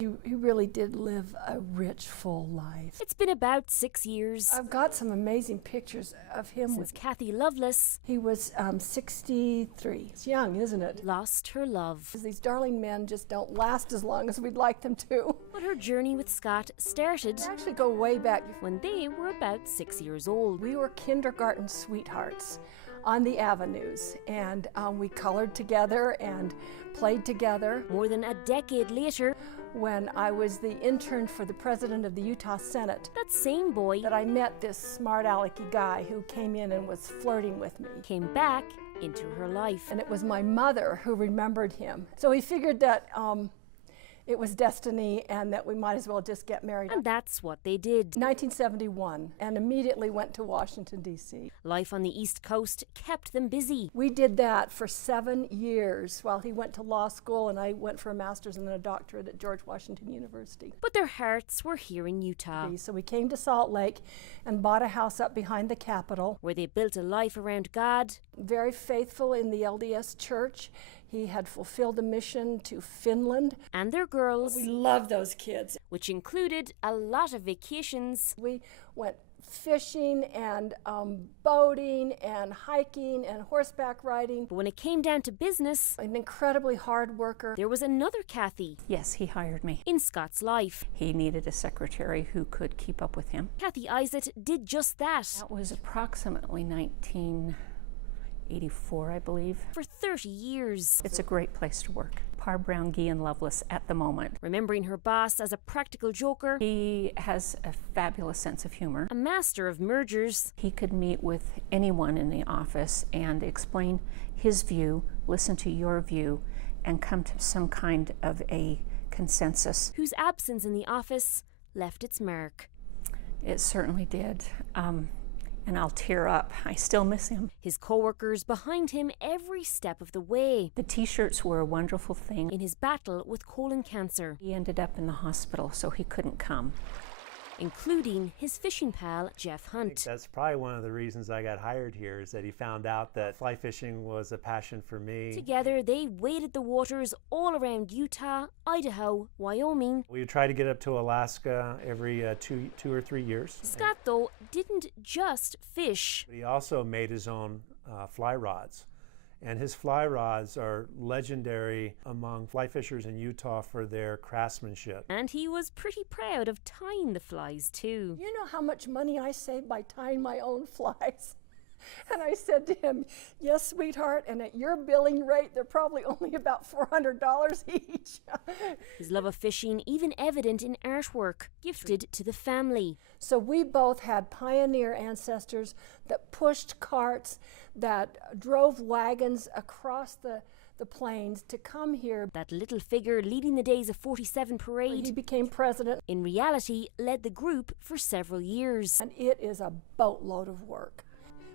He really did live a rich, full life. It's been about 6 years. I've got some amazing pictures of him. Since Kathy Loveless. He was 63. It's young, isn't it? Lost her love. These darling men just don't last as long as we'd like them to. But her journey with Scott started. They actually go way back. When they were about 6 years old. We were kindergarten sweethearts on the avenues, and we colored together and played together. More than a decade later, when I was the intern for the president of the Utah Senate, that same boy that I met this smart alecky guy who came in and was flirting with me. Came back into her life. And it was my mother who remembered him. So he figured that it was destiny and that we might as well just get married. And that's what they did. 1971, and immediately went to Washington, D.C. Life on the East Coast kept them busy. We did that for 7 years while he went to law school and I went for a master's and then a doctorate at George Washington University. But their hearts were here in Utah. So we came to Salt Lake and bought a house up behind the Capitol, where they built a life around God. Very faithful in the LDS Church. He had fulfilled a mission to Finland. And their girls. We love those kids. Which included a lot of vacations. We went fishing and boating and hiking and horseback riding. But when it came down to business, an incredibly hard worker. There was another Kathy. Yes, he hired me. In Scott's life. He needed a secretary who could keep up with him. Kathy Isett did just that. That was approximately 1984, I believe. For 30 years. It's a great place to work. Par Brown Gee and Loveless at the moment. Remembering her boss as a practical joker. He has a fabulous sense of humor. A master of mergers. He could meet with anyone in the office and explain his view, listen to your view, and come to some kind of a consensus. Whose absence in the office left its mark. It certainly did. And I'll tear up. I still miss him. His co-workers behind him every step of the way. The t-shirts were a wonderful thing. In his battle with colon cancer. He ended up in the hospital, so he couldn't come. Including his fishing pal, Jeff Hunt. I think that's probably one of the reasons I got hired here, is that he found out that fly fishing was a passion for me. Together, they waded the waters all around Utah, Idaho, Wyoming. We would try to get up to Alaska every two or 3 years. Scott, though, didn't just fish. He also made his own fly rods. And his fly rods are legendary among fly fishers in Utah for their craftsmanship. And he was pretty proud of tying the flies, too. You know how much money I saved by tying my own flies? And I said to him, yes, sweetheart, and at your billing rate, they're probably only about $400 each. His love of fishing even evident in artwork, gifted to the family. So we both had pioneer ancestors that pushed carts, that drove wagons across the plains to come here. That little figure leading the Days of 47 parade. He became president. In reality, led the group for several years. And it is a boatload of work.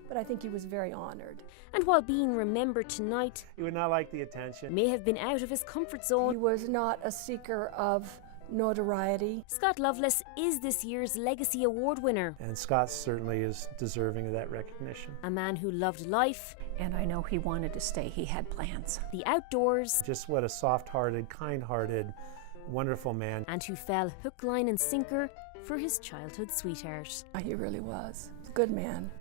But I think he was very honored. And while being remembered tonight, he would not like the attention. May have been out of his comfort zone. He was not a seeker of notoriety. Scott Loveless is this year's Legacy Award winner. And Scott certainly is deserving of that recognition. A man who loved life. And I know he wanted to stay. He had plans. The outdoors. Just what a soft-hearted, kind-hearted, wonderful man. And who fell hook, line and sinker for his childhood sweetheart. He really was. A good man.